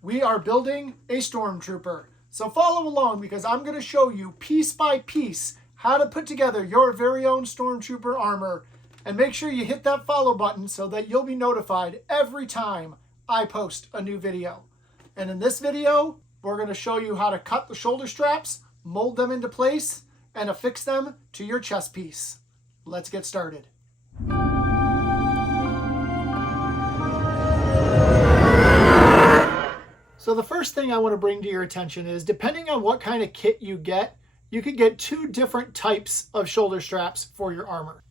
We are building a Stormtrooper. So follow along because I'm going to show you piece by piece how to put together your very own Stormtrooper armor. And make sure you hit that follow button so that you'll be notified every time I post a new video. And in this video, we're going to show you how to cut the shoulder straps, mold them into place, and affix them to your chest piece. Let's get started. So the first thing I want to bring to your attention is, depending on what kind of kit you could get two different types of shoulder straps for your armor.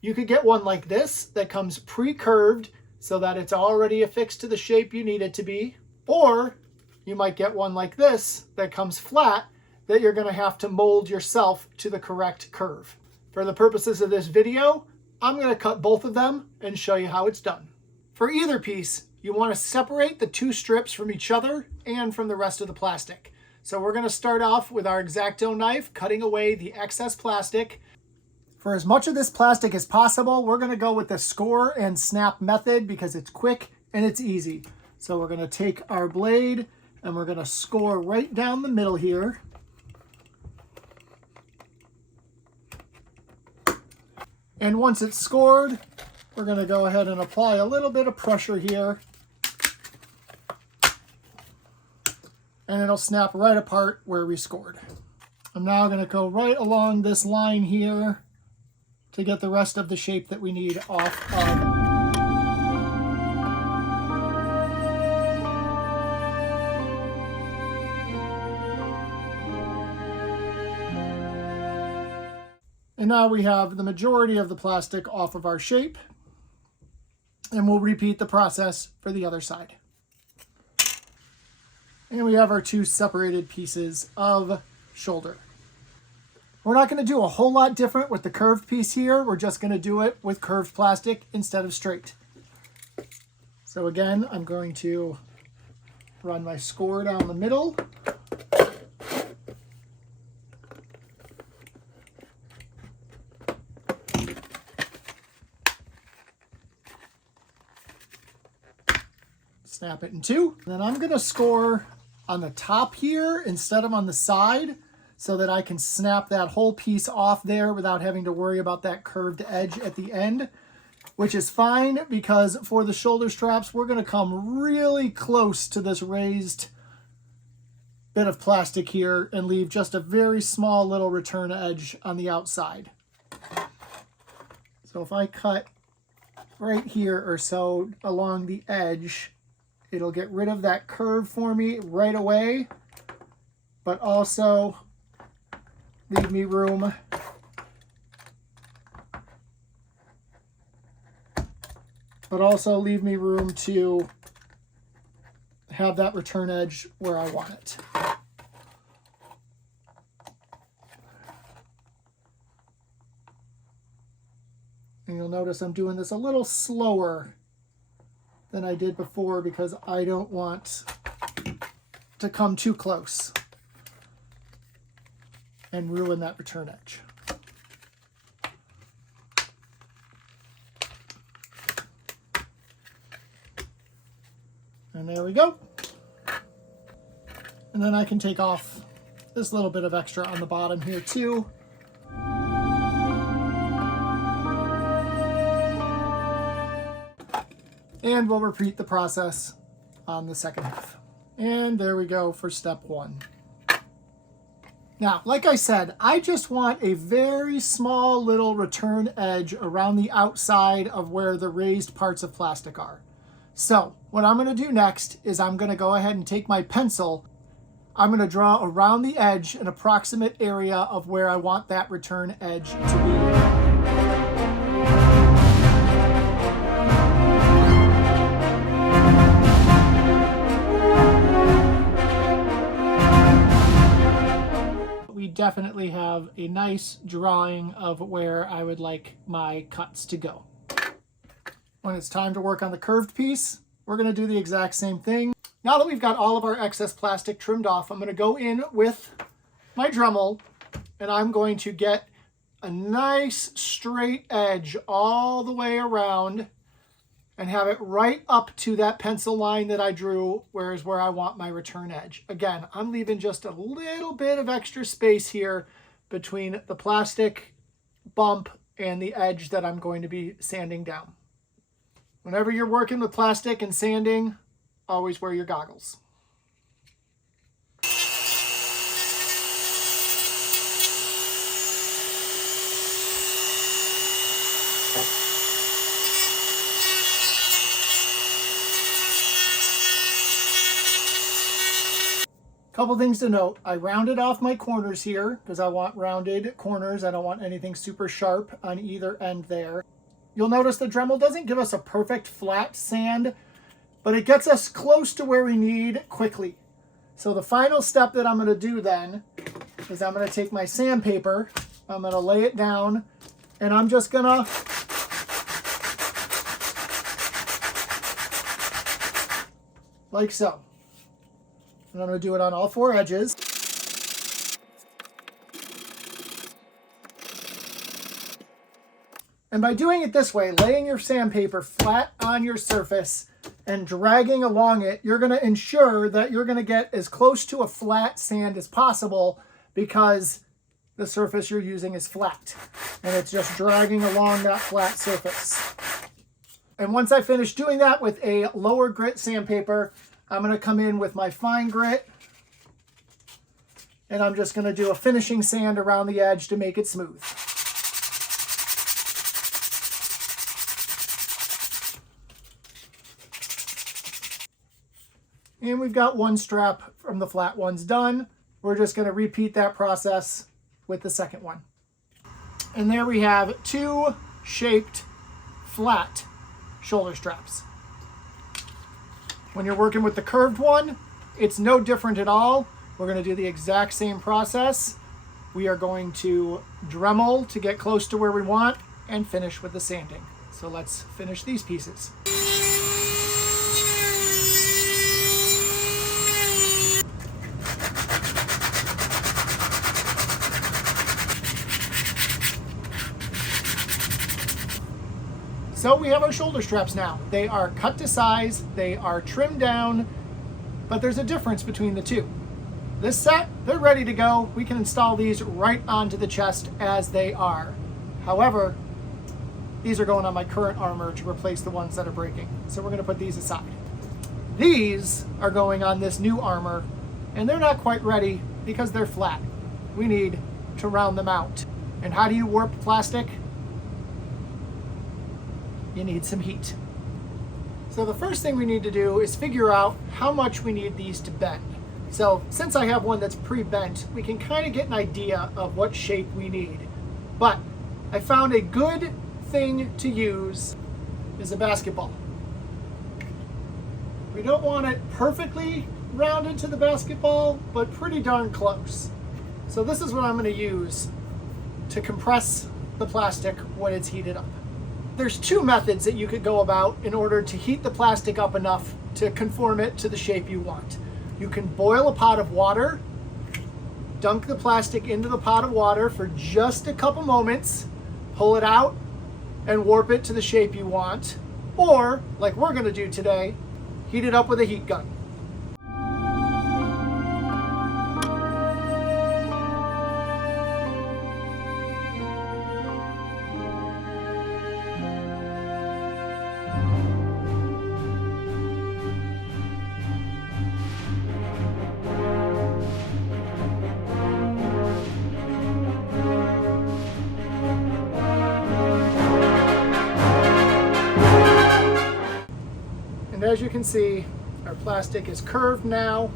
You could get one like this that comes pre-curved so that it's already affixed to the shape you need it to be. Or you might get one like this that comes flat that you're going to have to mold yourself to the correct curve. For the purposes of this video, I'm going to cut both of them and show you how it's done. For either piece, you want to separate the two strips from each other and from the rest of the plastic. So we're going to start off with our X-Acto knife, cutting away the excess plastic. For as much of this plastic as possible, we're going to go with the score and snap method because it's quick and it's easy. So we're going to take our blade and we're going to score right down the middle here. And once it's scored, we're going to go ahead and apply a little bit of pressure here. And it'll snap right apart where we scored. I'm now going to go right along this line here to get the rest of the shape that we need off of. And now we have the majority of the plastic off of our shape. And we'll repeat the process for the other side. And we have our two separated pieces of shoulder. We're not going to do a whole lot different with the curved piece here. We're just going to do it with curved plastic instead of straight. So again, I'm going to run my score down the middle. Snap it in two. And then I'm going to score on the top here instead of on the side so that I can snap that whole piece off there without having to worry about that curved edge at the end, which is fine because for the shoulder straps, we're going to come really close to this raised bit of plastic here and leave just a very small little return edge on the outside. So if I cut right here or so along the edge, it'll get rid of that curve for me right away, but also leave me room to have that return edge where I want it. And you'll notice I'm doing this a little slower than I did before because I don't want to come too close and ruin that return edge. And there we go. And then I can take off this little bit of extra on the bottom here too. And we'll repeat the process on the second half. And there we go for step one. Now, like I said, I just want a very small little return edge around the outside of where the raised parts of plastic are. So what I'm going to do next is I'm going to go ahead and take my pencil. I'm going to draw around the edge an approximate area of where I want that return edge to be. Definitely have a nice drawing of where I would like my cuts to go. When it's time to work on the curved piece, we're going to do the exact same thing. Now that we've got all of our excess plastic trimmed off, I'm going to go in with my Dremel and I'm going to get a nice straight edge all the way around and have it right up to that pencil line that I drew, where I want my return edge. Again, I'm leaving just a little bit of extra space here between the plastic bump and the edge that I'm going to be sanding down. Whenever you're working with plastic and sanding, always wear your goggles. Couple things to note. I rounded off my corners here because I want rounded corners. I don't want anything super sharp on either end there. You'll notice the Dremel doesn't give us a perfect flat sand, but it gets us close to where we need quickly. So the final step that I'm going to do then is I'm going to take my sandpaper, I'm going to lay it down, and I'm just going to like so. And I'm going to do it on all 4 edges. And by doing it this way, laying your sandpaper flat on your surface and dragging along it, you're going to ensure that you're going to get as close to a flat sand as possible because the surface you're using is flat. And it's just dragging along that flat surface. And once I finish doing that with a lower grit sandpaper, I'm going to come in with my fine grit, and I'm just going to do a finishing sand around the edge to make it smooth. And we've got one strap from the flat ones done. We're just going to repeat that process with the second one. And there we have 2 shaped flat shoulder straps. When you're working with the curved one, it's no different at all. We're going to do the exact same process. We are going to Dremel to get close to where we want and finish with the sanding. So let's finish these pieces. So we have our shoulder straps now. They are cut to size, they are trimmed down, but there's a difference between the two. This set, they're ready to go. We can install these right onto the chest as they are. However, these are going on my current armor to replace the ones that are breaking. So we're going to put these aside. These are going on this new armor, and they're not quite ready because they're flat. We need to round them out. And how do you warp plastic? You need some heat. So the first thing we need to do is figure out how much we need these to bend. So since I have one that's pre-bent, we can kind of get an idea of what shape we need. But I found a good thing to use is a basketball. We don't want it perfectly rounded to the basketball, but pretty darn close. So this is what I'm going to use to compress the plastic when it's heated up. There's 2 methods that you could go about in order to heat the plastic up enough to conform it to the shape you want. You can boil a pot of water, dunk the plastic into the pot of water for just a couple moments, pull it out, and warp it to the shape you want. Or, like we're going to do today, heat it up with a heat gun. And as you can see, our plastic is curved now.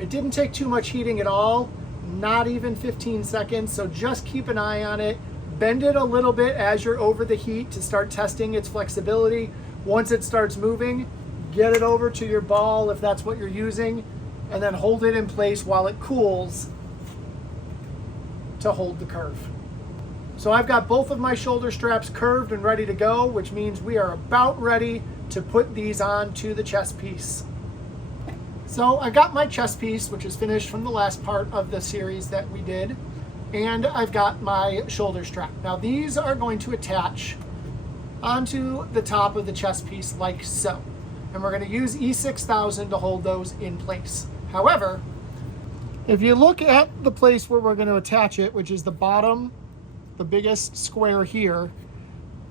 It didn't take too much heating at all, not even 15 seconds, so just keep an eye on it. Bend it a little bit as you're over the heat to start testing its flexibility. Once it starts moving, get it over to your ball if that's what you're using, and then hold it in place while it cools to hold the curve. So I've got both of my shoulder straps curved and ready to go, which means we are about ready to put these on to the chest piece. So I got my chest piece, which is finished from the last part of the series that we did, and I've got my shoulder strap. Now these are going to attach onto the top of the chest piece like so. And we're going to use E6000 to hold those in place. However, if you look at the place where we're going to attach it, which is the bottom, the biggest square here,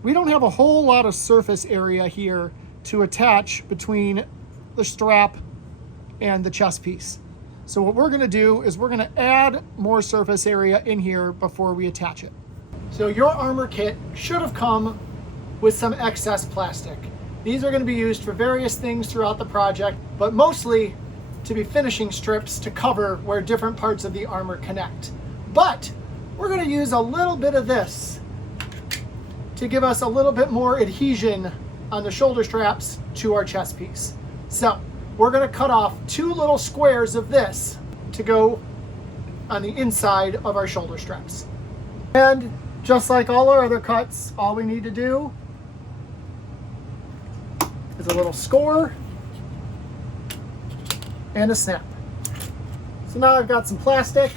we don't have a whole lot of surface area here to attach between the strap and the chest piece. So what we're going to do is we're going to add more surface area in here before we attach it. So your armor kit should have come with some excess plastic. These are going to be used for various things throughout the project, but mostly to be finishing strips to cover where different parts of the armor connect. But we're going to use a little bit of this to give us a little bit more adhesion on the shoulder straps to our chest piece. So we're going to cut off 2 little squares of this to go on the inside of our shoulder straps. And just like all our other cuts, all we need to do is a little score and a snap. So now I've got some plastic,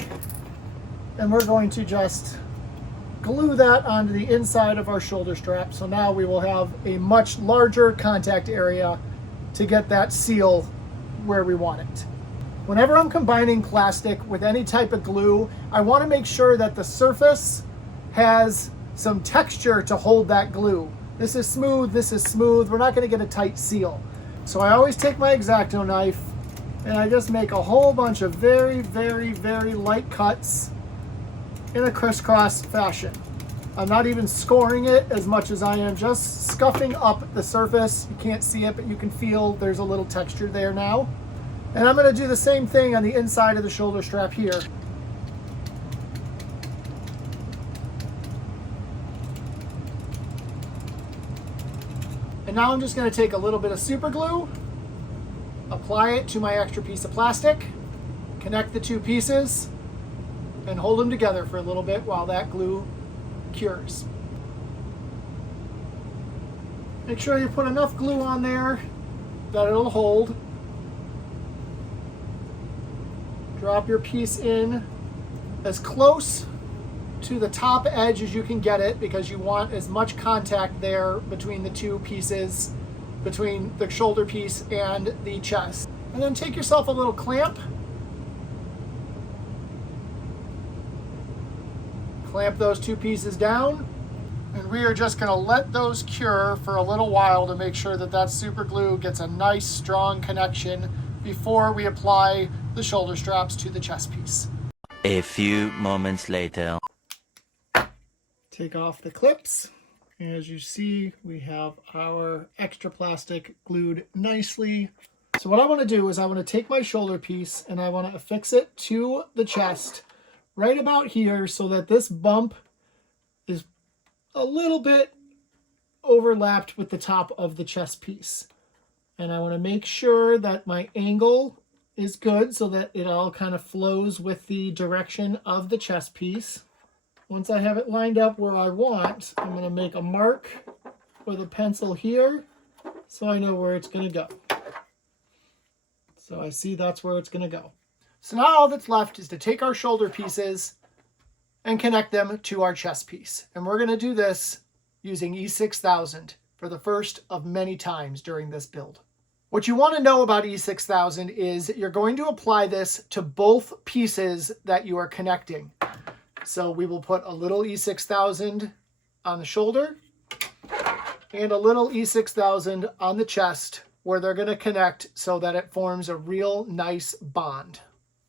and we're going to just glue that onto the inside of our shoulder strap. So now we will have a much larger contact area to get that seal where we want it. Whenever I'm combining plastic with any type of glue, I want to make sure that the surface has some texture to hold that glue. This is smooth, this is smooth. We're not going to get a tight seal. So I always take my X-Acto knife and I just make a whole bunch of very, very, very light cuts in a crisscross fashion. I'm not even scoring it as much as I am just scuffing up the surface. You can't see it, but you can feel there's a little texture there now. And I'm going to do the same thing on the inside of the shoulder strap here. And now I'm just going to take a little bit of super glue, apply it to my extra piece of plastic, connect the 2 pieces, and hold them together for a little bit while that glue cures. Make sure you put enough glue on there that it'll hold. Drop your piece in as close to the top edge as you can get it, because you want as much contact there between the 2 pieces, between the shoulder piece and the chest. And then take yourself a little clamp. Clamp those 2 pieces down, and we are just going to let those cure for a little while to make sure that that super glue gets a nice strong connection before we apply the shoulder straps to the chest piece. A few moments later. Take off the clips. As you see, we have our extra plastic glued nicely. So what I want to do is I want to take my shoulder piece and I want to affix it to the chest right about here so that this bump is a little bit overlapped with the top of the chest piece. And I want to make sure that my angle is good so that it all kind of flows with the direction of the chest piece. Once I have it lined up where I want, I'm going to make a mark with a pencil here so I know where it's going to go. So I see that's where it's going to go. So now all that's left is to take our shoulder pieces and connect them to our chest piece. And we're going to do this using E6000 for the first of many times during this build. What you want to know about E6000 is you're going to apply this to both pieces that you are connecting. So we will put a little E6000 on the shoulder and a little E6000 on the chest where they're going to connect so that it forms a real nice bond.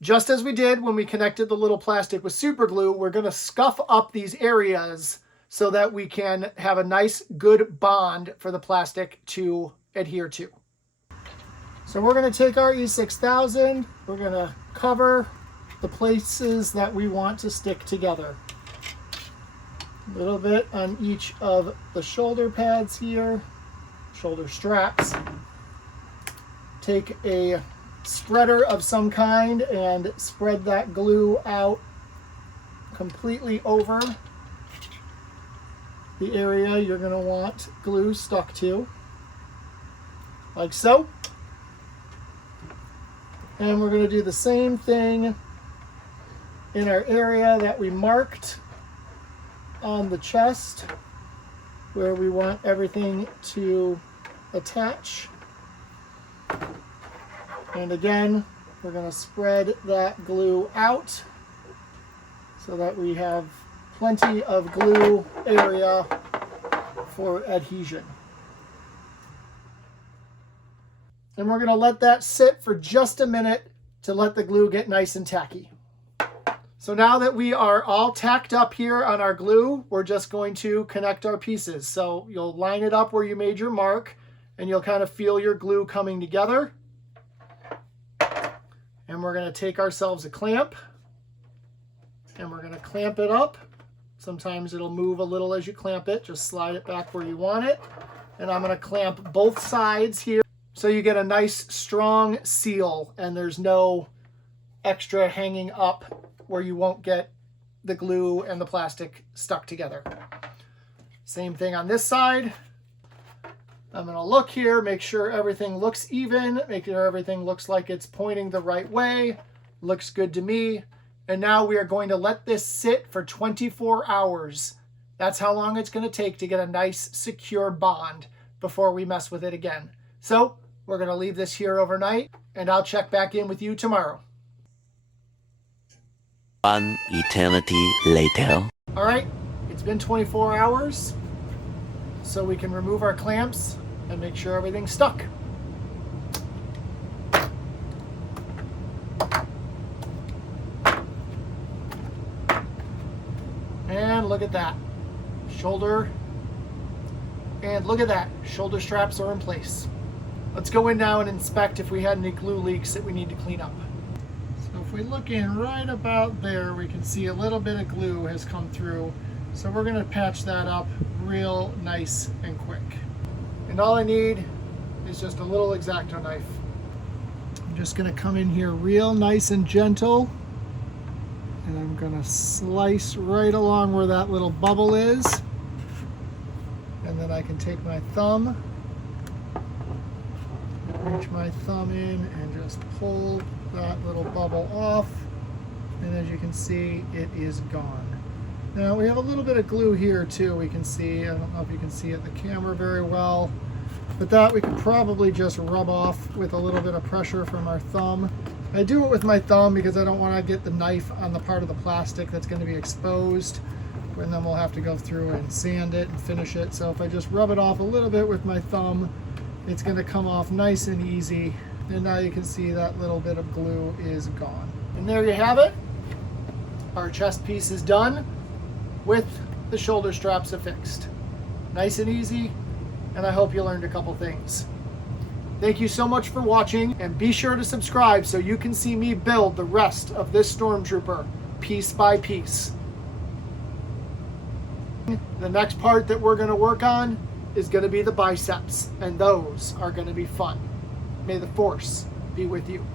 Just as we did when we connected the little plastic with super glue, we're going to scuff up these areas so that we can have a nice good bond for the plastic to adhere to. So we're going to take our E6000, we're going to cover the places that we want to stick together. A little bit on each of the shoulder pads here, shoulder straps. Take a spreader of some kind and spread that glue out completely over the area you're going to want glue stuck to, like so. And we're going to do the same thing in our area that we marked on the chest. where we want everything to attach. And again, we're going to spread that glue out so that we have plenty of glue area for adhesion. And we're going to let that sit for just a minute to let the glue get nice and tacky. So now that we are all tacked up here on our glue, we're just going to connect our pieces. So you'll line it up where you made your mark, and you'll kind of feel your glue coming together. And we're going to take ourselves a clamp, and we're going to clamp it up. Sometimes it'll move a little as you clamp it. Just slide it back where you want it. And I'm going to clamp both sides here so you get a nice strong seal and there's no extra hanging up where you won't get the glue and the plastic stuck together. Same thing on this side. I'm going to look here, make sure everything looks even, make sure everything looks like it's pointing the right way. Looks good to me. And now we are going to let this sit for 24 hours. That's how long it's going to take to get a nice secure bond before we mess with it again. So we're going to leave this here overnight, and I'll check back in with you tomorrow. One eternity later. All right, it's been 24 hours, so we can remove our clamps and make sure everything's stuck. And look at that. Shoulder. And look at that. Shoulder straps are in place. Let's go in now and inspect if we had any glue leaks that we need to clean up. So if we look in right about there, we can see a little bit of glue has come through. So we're going to patch that up real nice and quick. And all I need is just a little X-Acto knife. I'm just going to come in here real nice and gentle. And I'm going to slice right along where that little bubble is. And then I can take my thumb, reach my thumb in and just pull that little bubble off. And as you can see, it is gone. Now we have a little bit of glue here too, we can see. I don't know if you can see it in the camera very well. But that we could probably just rub off with a little bit of pressure from our thumb. I do it with my thumb because I don't want to get the knife on the part of the plastic that's going to be exposed. And then we'll have to go through and sand it and finish it. So if I just rub it off a little bit with my thumb, it's going to come off nice and easy. And now you can see that little bit of glue is gone. And there you have it. Our chest piece is done with the shoulder straps affixed. Nice and easy, and I hope you learned a couple things. Thank you so much for watching, and be sure to subscribe so you can see me build the rest of this Stormtrooper piece by piece. The next part that we're going to work on is going to be the biceps, and those are going to be fun. May the Force be with you.